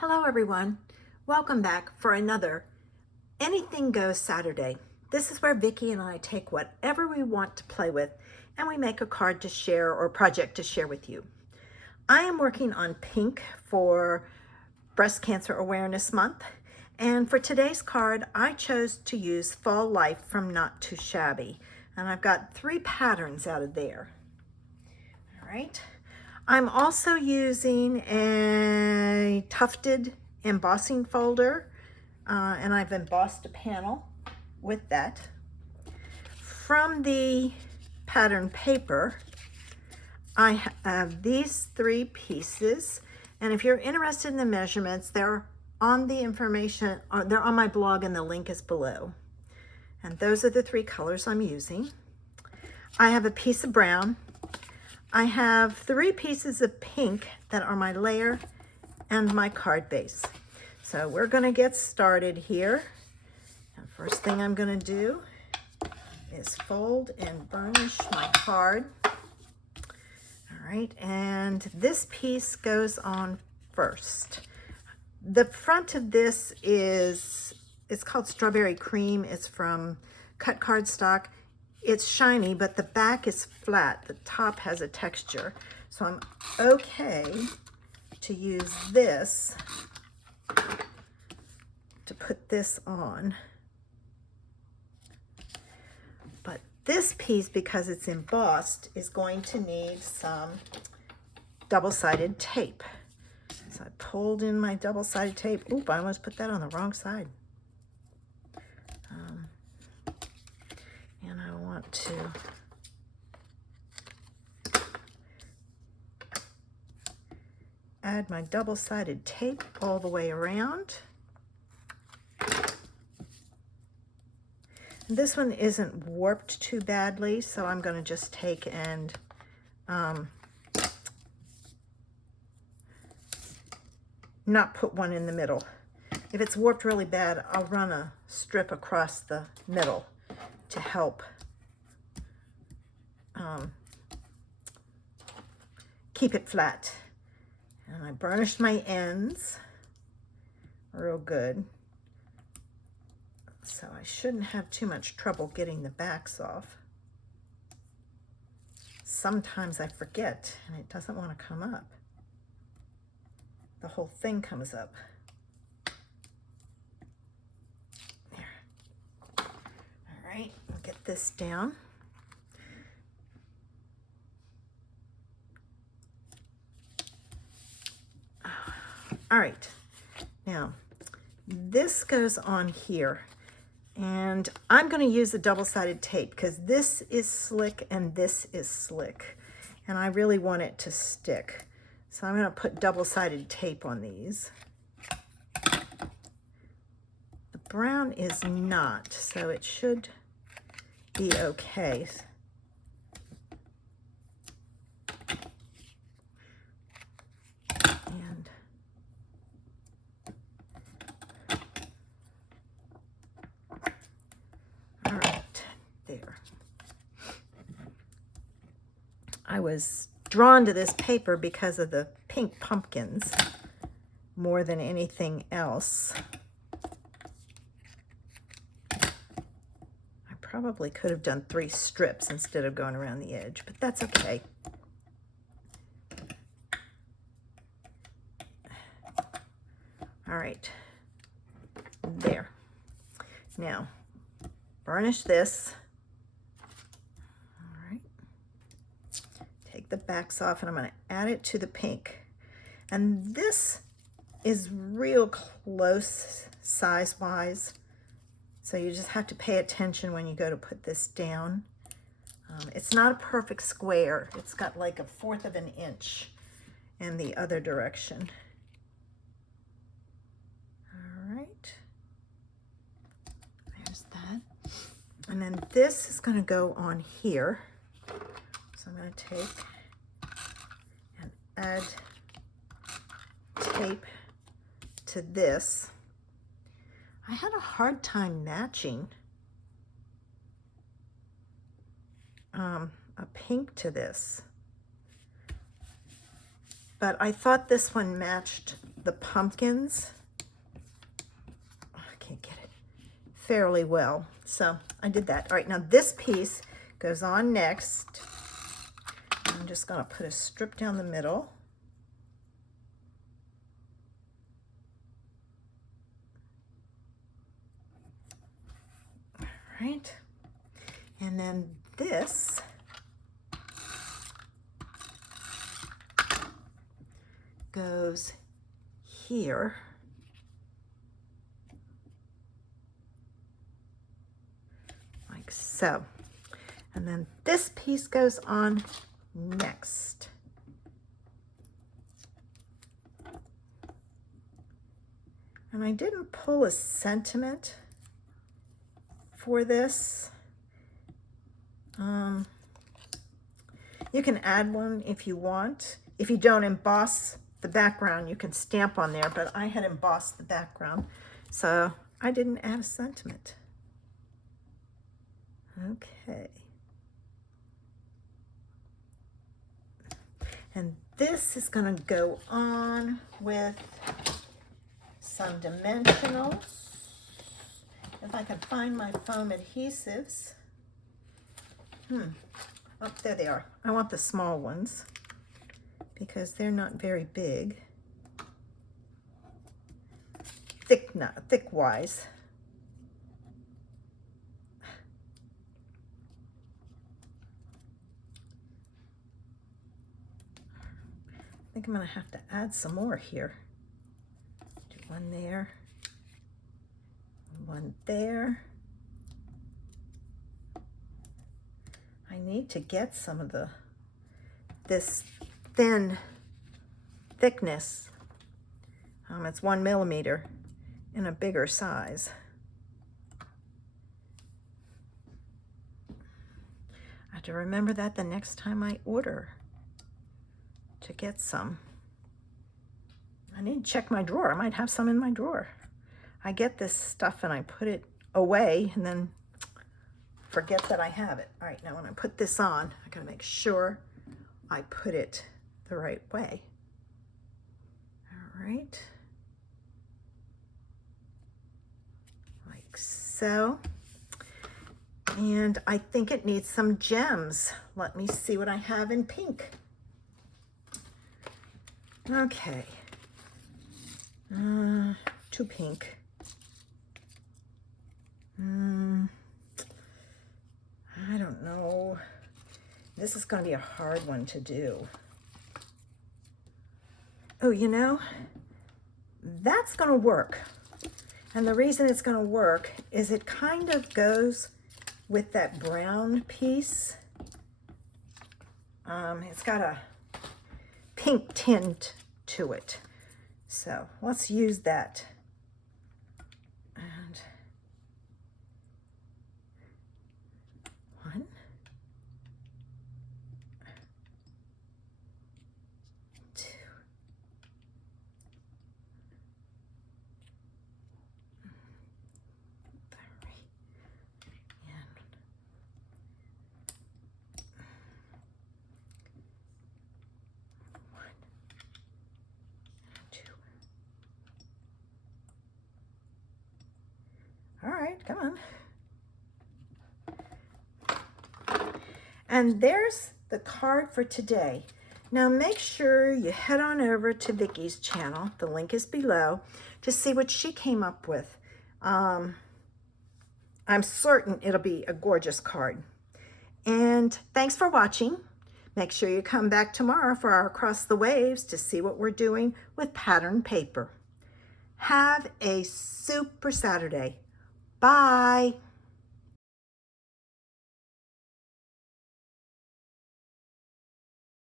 Hello everyone, welcome back for another Anything Goes Saturday. This is where Vicki and I take whatever we want to play with and we make a card to share or project to share with you. I am working on pink for Breast Cancer Awareness Month, and for today's card I chose to use Fall Life from Not Too Shabby, and I've got 3 patterns out of there. All right. I'm also using a Tufted embossing folder, and I've embossed a panel with that. From the pattern paper, I have these 3 pieces, and if you're interested in the measurements, they're on the information, they're on my blog, and the link is below. And those are the 3 colors I'm using. I have a piece of brown. I have 3 pieces of pink that are my layer and my card base. So we're going to get started here. And first thing I'm going to do is fold and burnish my card. All right, and this piece goes on first. The front of this it's called Strawberry Cream. It's from Cut Cardstock. It's shiny, but the back is flat. The top has a texture. So I'm okay to use this to put this on. But this piece, because it's embossed, is going to need some double-sided tape. So I pulled in my double-sided tape. Oop, I almost put that on the wrong side. And I want to add my double-sided tape all the way around. This one isn't warped too badly, so I'm going to just take and not put one in the middle. If it's warped really bad, I'll run a strip across the middle to help keep it flat. And I burnished my ends real good, so I shouldn't have too much trouble getting the backs off. Sometimes I forget and it doesn't want to come up. The whole thing comes up. There. All right, I'll get this down. All right, now this goes on here, and I'm going to use the double-sided tape because this is slick and this is slick, and I really want it to stick. So I'm going to put double-sided tape on these. The brown is not, so it should be okay. And all right, there. I was drawn to this paper because of the pink pumpkins more than anything else. I probably could have done 3 strips instead of going around the edge, but that's okay. All right, there. Now, burnish this. Take the backs off, and I'm going to add it to the pink. And this is real close size-wise, so you just have to pay attention when you go to put this down. It's not a perfect square. It's got like 1/4 of an inch in the other direction. All right. There's that. And then this is going to go on here. So I'm going to take and add tape to this. I had a hard time matching a pink to this, but I thought this one matched the pumpkins. I can't get it fairly well, so I did that. All right, now this piece goes on next. I'm just going to put a strip down the middle. All right, and then this goes here. Like so. And then this piece goes on next. And I didn't pull a sentiment for this. You can add one if you want. If you don't emboss the background, you can stamp on there, but I had embossed the background, so I didn't add a sentiment. Okay. And this is going to go on with some dimensionals. If I can find my foam adhesives. Oh, there they are. I want the small ones because they're not very big. Thick-wise. I think I'm going to have to add some more here. Do one there, one there. I need to get some of this thin thickness. It's 1 millimeter in a bigger size. I have to remember that the next time I order to get some. I need to check my drawer. I might have some in my drawer. I get this stuff and I put it away and then forget that I have it. All right, now when I put this on, I gotta make sure I put it the right way. All right. Like so. And I think it needs some gems. Let me see what I have in pink. Okay. Too pink. I don't know. This is going to be a hard one to do. Oh, you know, that's going to work. And the reason it's going to work is it kind of goes with that brown piece. It's got a pink tint to it. So let's use that. And one, two, three, and one, two. All right, come on. And there's the card for today. Now make sure you head on over to Vicky's channel, the link is below, to see what she came up with. I'm certain it'll be a gorgeous card. And thanks for watching. Make sure you come back tomorrow for our Across the Waves to see what we're doing with pattern paper. Have a super Saturday. Bye.